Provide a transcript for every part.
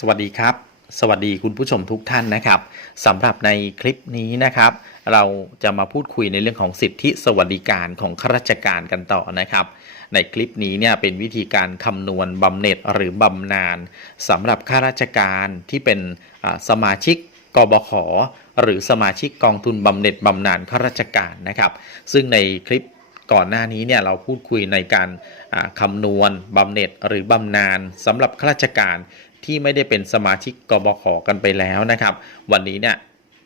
สวัสดีครับ สวัสดีคุณผู้ชมทุกท่านนะครับสำหรับในคลิปนี้นะครับ เราจะมาพูดคุยในเรื่องของสิทธิสวัสดิการของข้าราชการกันต่อนะครับ ในคลิปนี้เนี่ยเป็นวิธีการคำนวณบำเหน็จหรือบำนาญสำหรับข้าราชการที่เป็นสมาชิกกบขหรือสมาชิกกองทุนบำเหน็จบำนาญข้าราชการนะครับ ซึ่งในคลิปก่อนหน้านี้เนี่ยเราพูดคุยในการคำนวณบำเหน็จหรือบำนาญสำหรับข้าราชการ ที่ไม่ได้เป็นสมาชิกกบขกันไปแล้วนะครับ วันนี้เนี่ย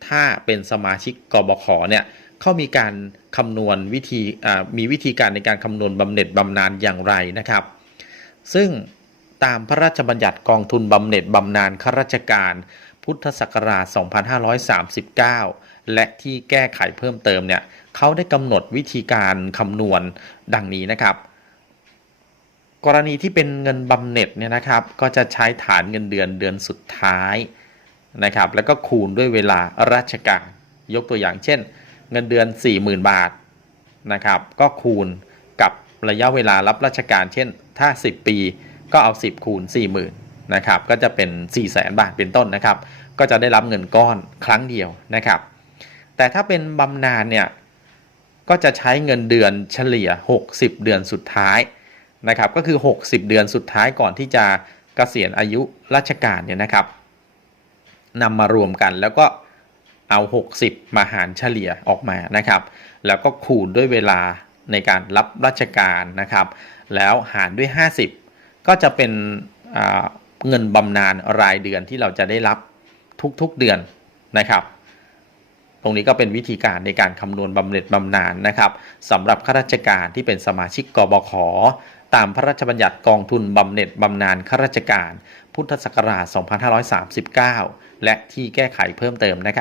ถ้าเป็นสมาชิกกบขเนี่ยเขามีการคำนวณวิธีมีวิธีการในการคำนวณบำเหน็จบำนาญอย่างไรนะครับ ซึ่งตามพระราชบัญญัติกองทุนบำเหน็จบำนาญข้าราชการ พุทธศักราช 2539 และที่แก้ไขเพิ่มเติมเนี่ยเขาได้กำหนดวิธีการคำนวณดังนี้นะครับ กรณีที่เป็นเงินบำเหน็จเนี่ยนะครับก็จะใช้ฐานเงินเดือนเดือนสุดท้ายนะครับแล้วก็คูณด้วยเวลาราชการยกตัวอย่างเช่น เงินเดือน 40,000 บาทนะครับก็คูณกับระยะเวลารับราชการเช่น ถ้า 10 ปีก็เอา 10 คูณ 40,000นะครับก็จะเป็น 400,000บาทเป็นต้นนะครับ ก็จะได้รับเงินก้อนครั้งเดียวนะครับ แต่ถ้าเป็นบำนาญเนี่ยก็จะใช้เงินเดือนเฉลี่ย 60 เดือนสุดท้าย นะครับก็คือ 60 เดือนสุดท้ายก่อนที่จะเกษียณอายุราชการเนี่ยนะครับนำมารวมกันแล้วก็เอา 60 มาหารเฉลี่ยออกมานะครับ แล้วก็คูณด้วยเวลาในการรับราชการนะครับ แล้วหารด้วย 50 ก็จะเป็นเงินบำนาญรายเดือนที่เราจะได้รับทุกๆเดือนนะครับ ตรงนี้ก็เป็นวิธีการในการคำนวณบำเหน็จบำนาญนะครับสำหรับข้าราชการที่เป็นสมาชิกกบข ตามพระราชบัญญัติกองทุนบำเหน็จบำนาญข้าราชการ พุทธศักราช 2539 และที่แก้ไขเพิ่มเติมนะครับ